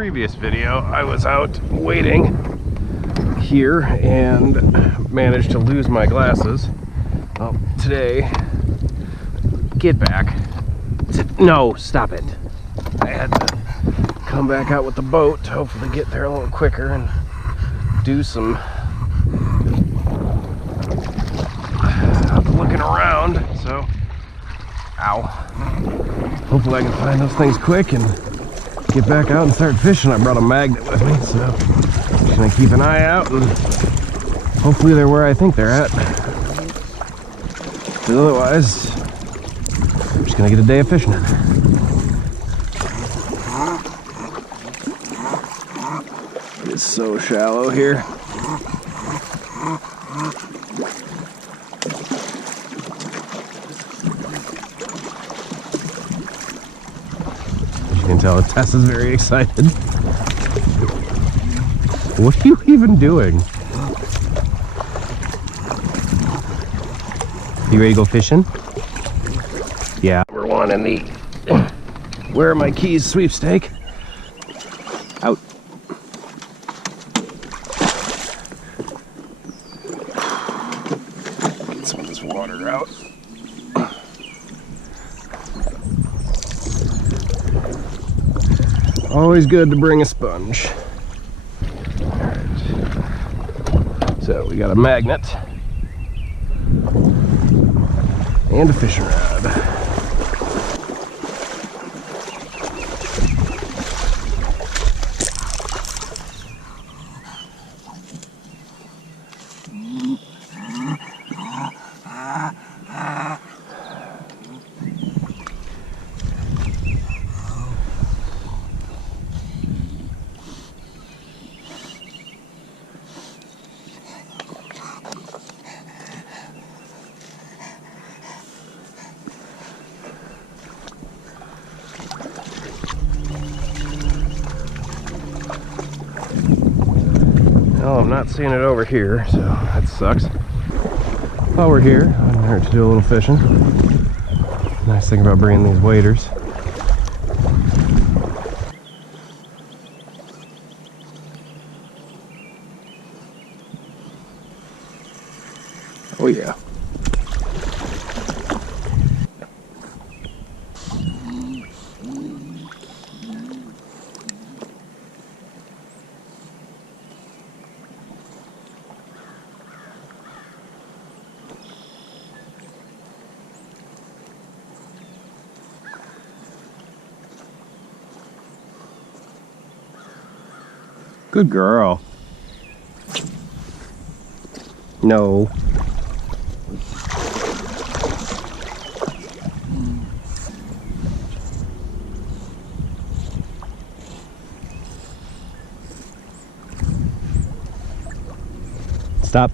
previous video, I was out wading here and managed to lose my glasses. Well, today, get back. No, stop it. I had to come back out with the boat to hopefully get there a little quicker and do some looking around. So, ow. Hopefully I can find those things quick and get back out and start fishing. I brought a magnet with me, so I'm just gonna keep an eye out and hopefully they're where I think they're at. Because otherwise, I'm just gonna get a day of fishing. It's so shallow here. You can tell Tess is very excited. What are you even doing? You ready to go fishing? Yeah. Number one in the Where Are My Keys sweepstake. Out. Get some of this water out. Always good to bring a sponge. Alright. So we got a magnet and a fishing rod. Oh, I'm not seeing it over here, so that sucks. While we're here, it wouldn't hurt to do a little fishing. Nice thing about bringing these waders. Oh yeah. Good girl. No. Stop.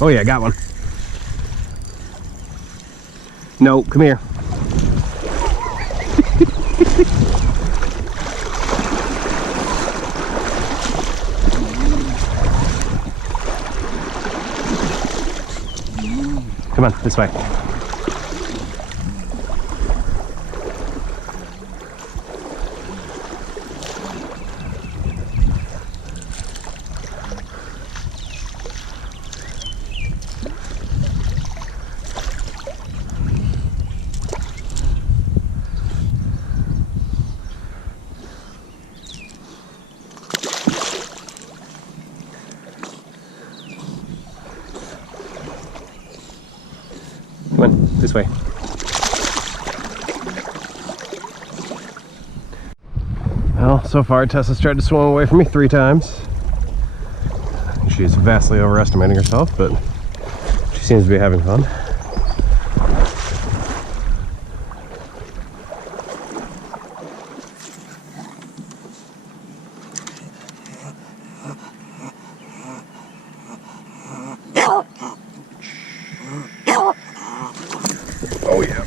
Oh yeah, got one. No, come here. Come on, this way. Come on, this way. Well, so far Tessa's tried to swim away from me 3 times. She's vastly overestimating herself, but she seems to be having fun. Oh yeah.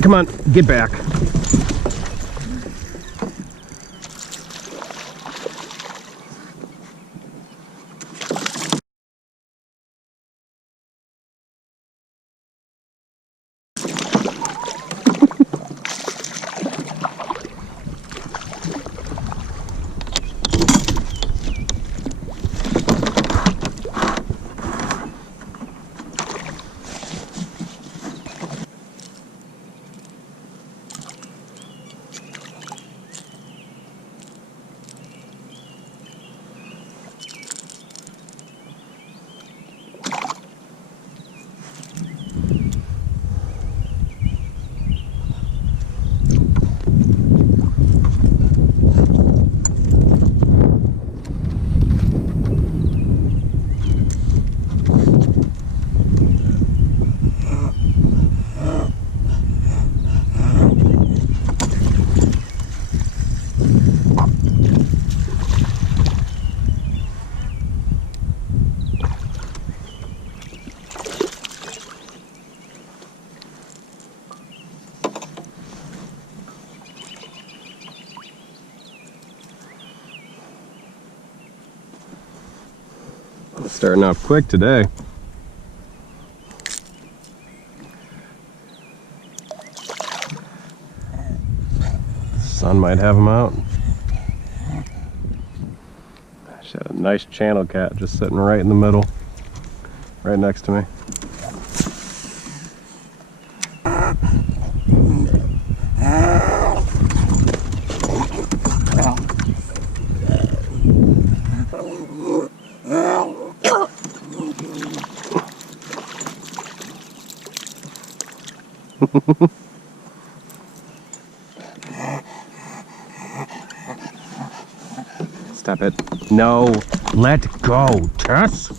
Come on, get back. Starting off quick today. Sun might have them out. She had a nice channel cat just sitting right in the middle, right next to me. Stop it. No, let go, Tess.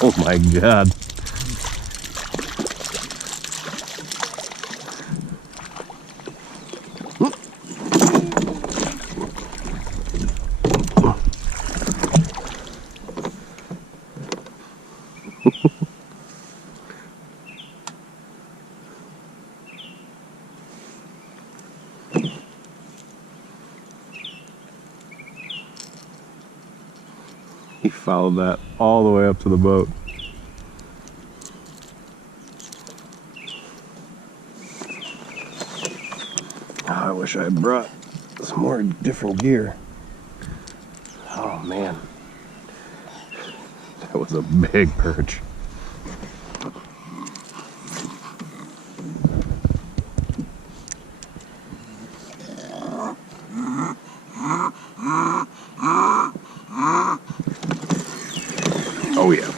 Oh my God. He followed that all the way up to the boat. Oh, I wish I had brought some more different gear. Oh man, that was a big perch. Oh yeah.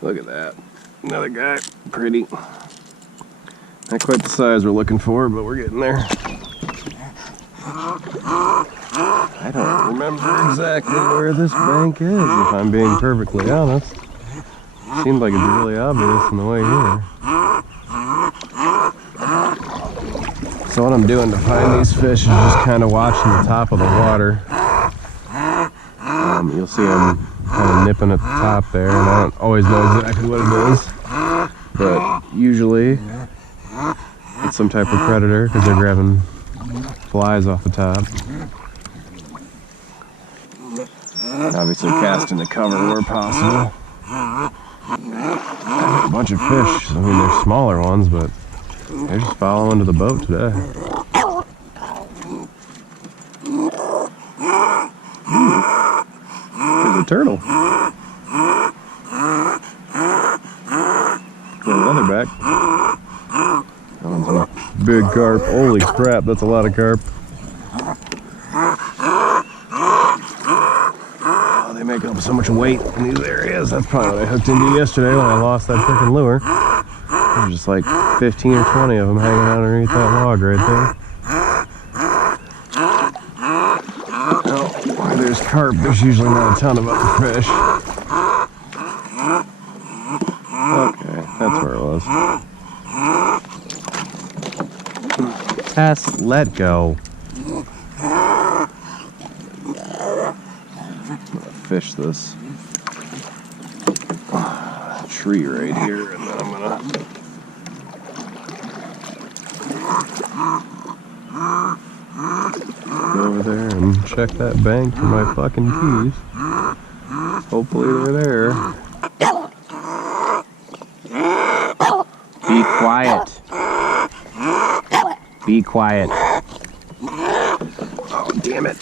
Look at that. Another guy. Pretty. Not quite the size we're looking for, but we're getting there. I don't remember exactly where this bank is, if I'm being perfectly honest. Seemed like it's really obvious on the way here. So what I'm doing to find these fish is just kind of watching the top of the water. You'll see them kind of nipping at the top there, and I don't always know exactly what it is, but usually it's some type of predator because they're grabbing flies off the top. Obviously casting the cover where possible. A bunch of fish. I mean, they're smaller ones, but they're just following to the boat today. There's a turtle. Got another back. That one's a big carp. Holy crap, that's a lot of carp. Oh, they make up so much weight in these areas. That's probably what I hooked into yesterday when I lost that freaking lure. There's just like 15 or 20 of them hanging out underneath that log right there. Well, where there's carp, there's usually not a ton of other fish. Okay, that's where it was. Tess, let go. I'm gonna fish this tree right here, and then I'm gonna go over there and check that bank for my fucking keys. Hopefully they're there. Be quiet. Be quiet. Oh, damn it.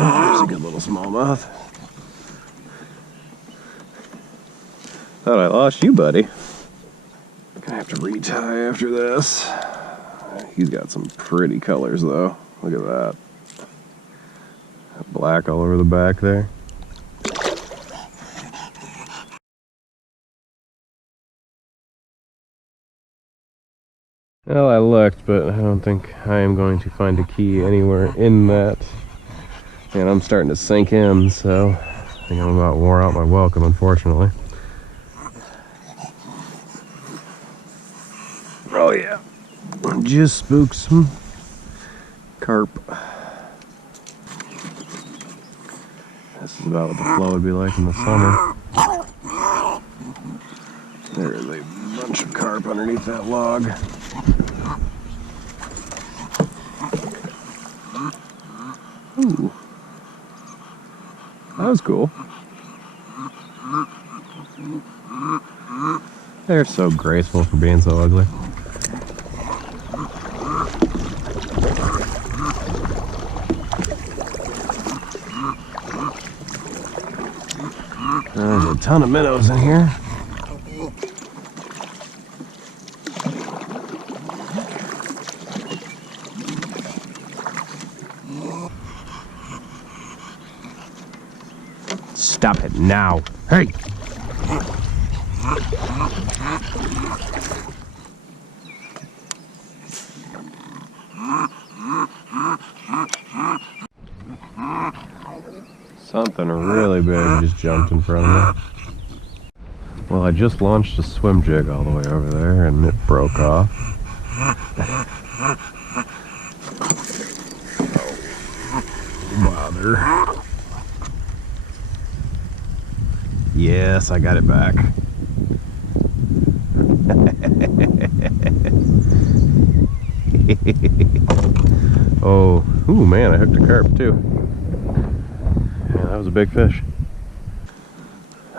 Oh, there's a good little smallmouth. Thought I lost you, buddy. Gonna have to retie after this. He's got some pretty colors, though. Look at that. Black all over the back there. Well, I looked, but I don't think I am going to find a key anywhere in that. And I'm starting to sink in, so I think I'm about wore out my welcome, unfortunately. Oh yeah, just spooked some carp. This is about what the flow would be like in the summer. There is a bunch of carp underneath that log. Ooh, that was cool. They're so graceful for being so ugly. There's a ton of minnows in here. Stop it now. Hey! Something really big just jumped in front of me. Well, I just launched a swim jig all the way over there and it broke off. Oh, bother. Yes, I got it back. Oh, ooh man, I hooked a carp too. Yeah, that was a big fish.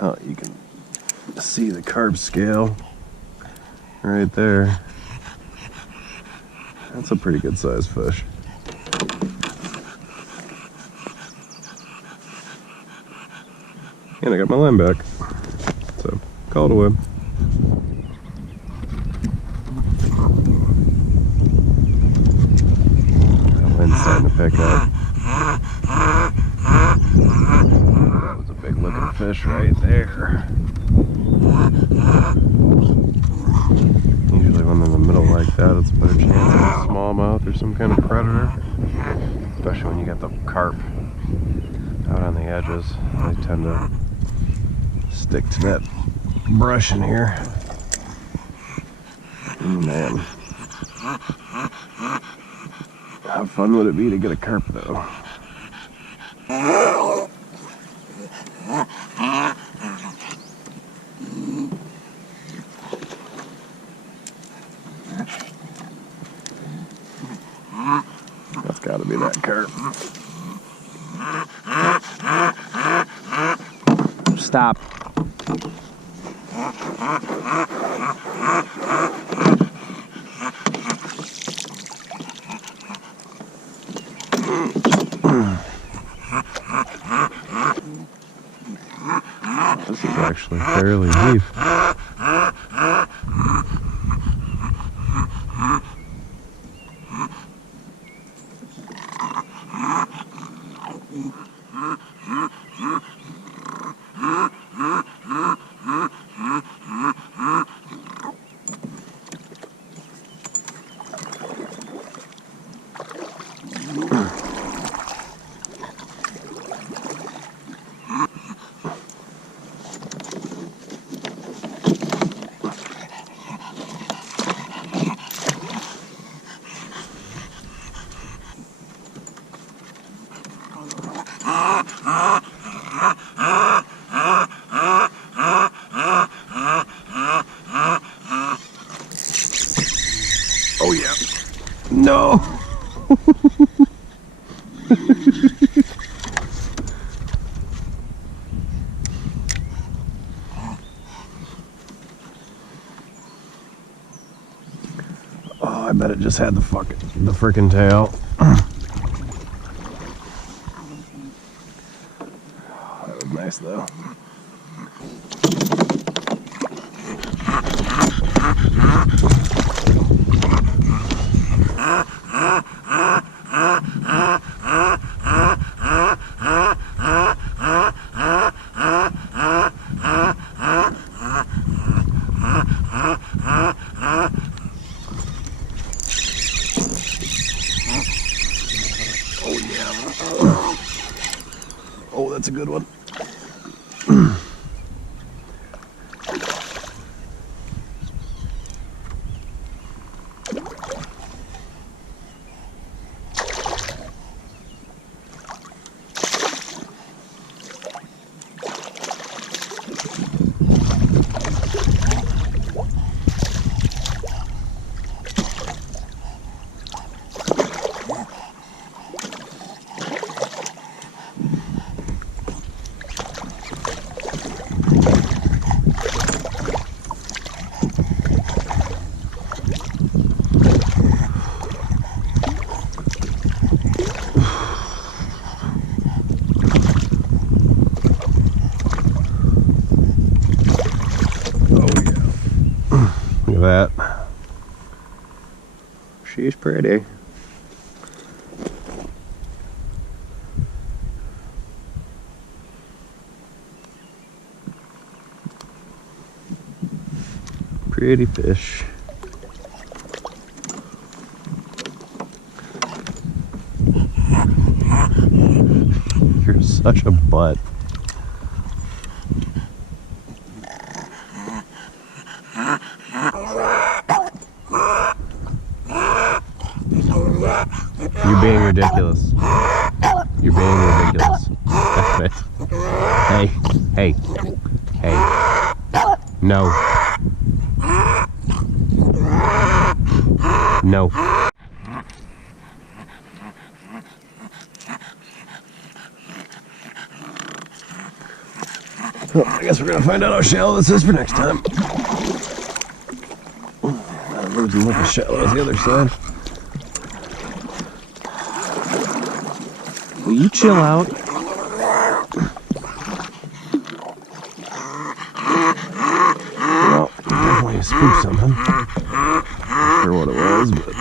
Oh, you can see the carp scale right there. That's a pretty good sized fish. And I got my line back. So, call it a win. That wind's starting to pick up. That was a big looking fish right there. Usually when they're in the middle like that, it's a better chance of a smallmouth or some kind of predator. Especially when you get the carp out on the edges. They tend to stick to that brush in here. Man. How fun would it be to get a carp though? That's gotta be that carp. Stop. This is actually fairly deep. Oh yeah. No. Oh, I bet it just had the frickin' tail. That was nice though. Oh, that's a good one. That. She's pretty. Pretty fish. You're such a butt. You're being ridiculous. You're being ridiculous. Stop it. Hey, hey, hey. No. No. Well, I guess we're gonna find out how shallow this is for next time. That river's not as shallow as the other side. Will you chill out? Well, definitely spooked something. Not sure what it was, but...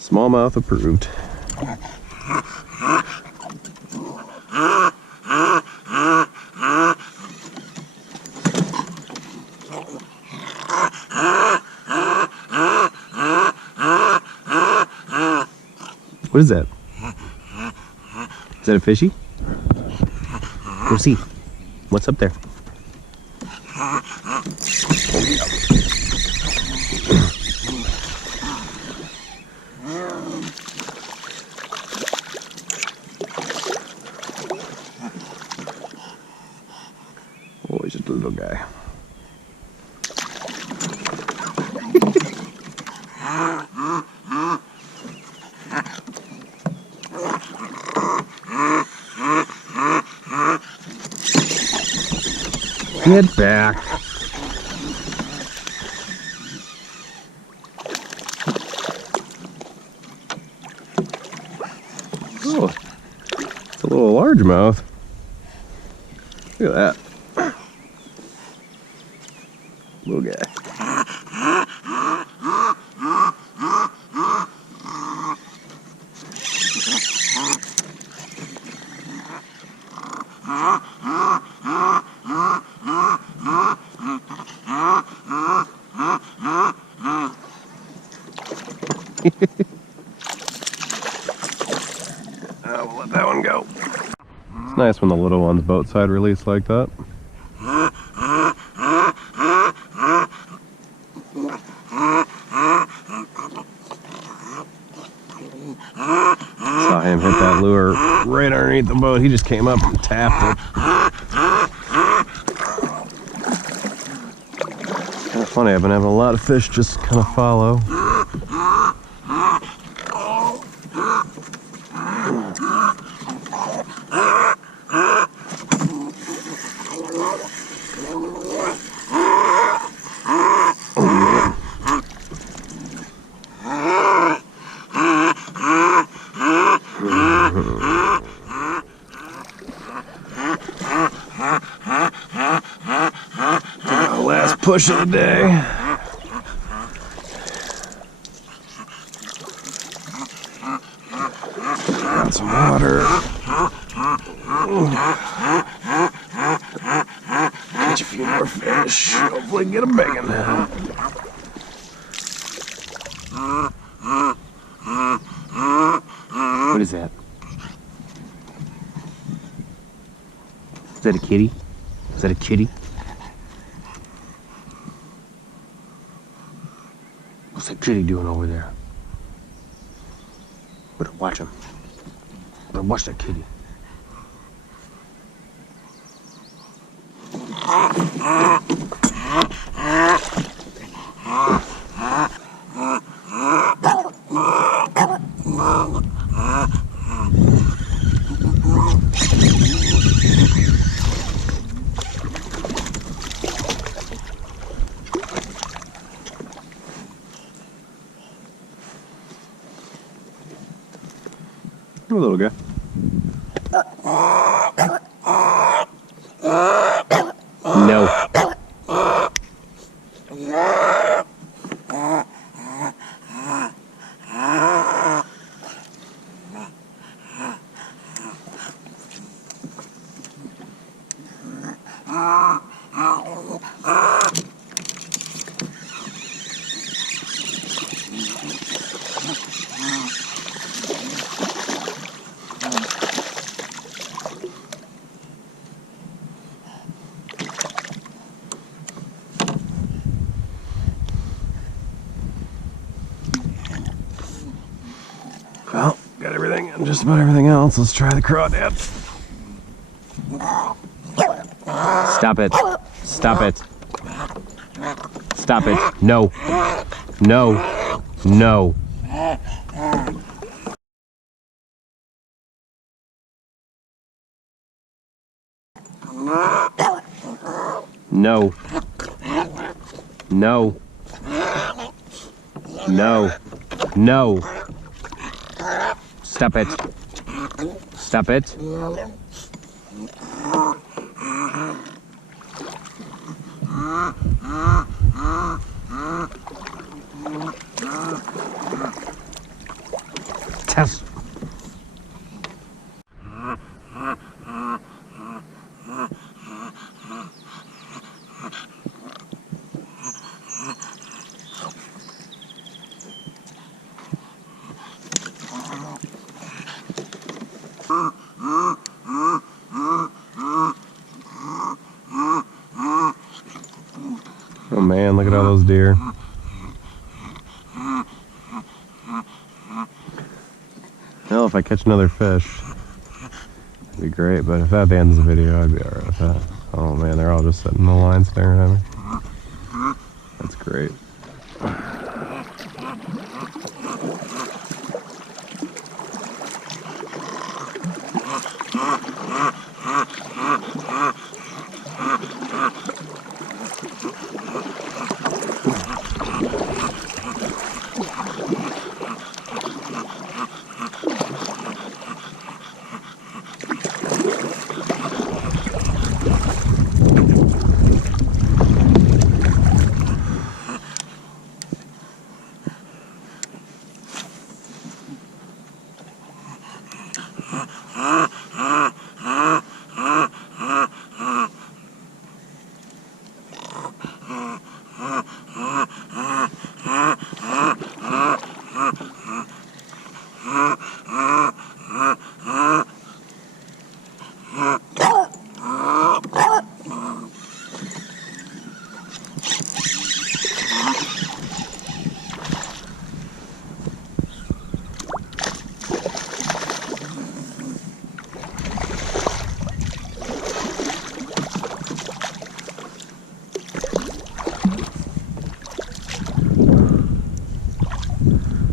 Smallmouth approved. What is that? Is that a fishy? Go see. What's up there? Oh, he's just a little guy. Get back. Oh, it's a little largemouth. Look at that. Little guy. We'll let that one go. It's nice when the little ones boat side release like that. Saw him hit that lure right underneath the boat. He just came up and tapped it. Kind of funny, I've been having a lot of fish just kind of follow. push of the day. Got some water. Catch a few more fish. Hopefully get a big one. What is that? Is that a kitty? Is that a kitty? What's that kitty doing over there? Better watch him. Better watch that kitty. A little guy. No. Well, got everything and just about everything else. Let's try the crawdad. Stop it. Stop it. Stop it. No. No. No. No. No. No. No. Stop it. Stop it. Test. Oh man, look at all those deer. Well, if I catch another fish, it'd be great, but if that ends the video, I'd be alright with that. Oh man, they're all just sitting in the line staring at me. That's great.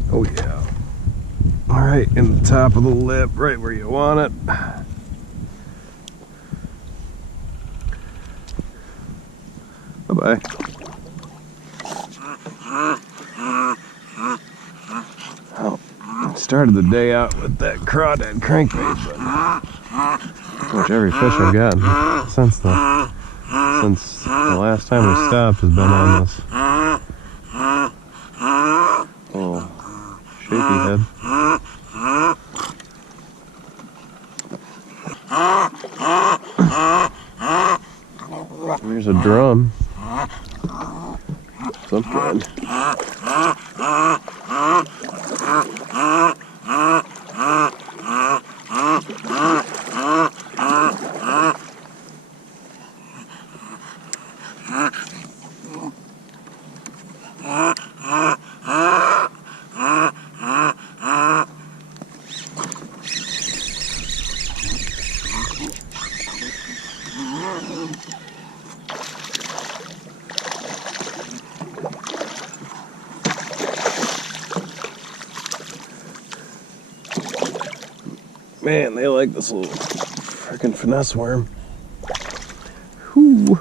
Oh yeah. All right, in the top of the lip, right where you want it. Bye-bye. Oh, I started the day out with that crawdad crankbait, but pretty much every fish I've gotten since then since the last time we stopped has been on this little shaky head. There's a drum. Some kind. Man, they like this little freaking finesse worm. Whoo.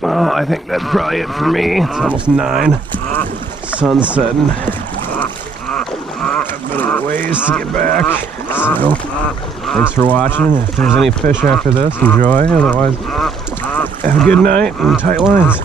Well, I think that's probably it for me. It's almost 9. Sun's setting. I've been a ways to get back. So, thanks for watching. If there's any fish after this, enjoy. Otherwise, have a good night and tight lines.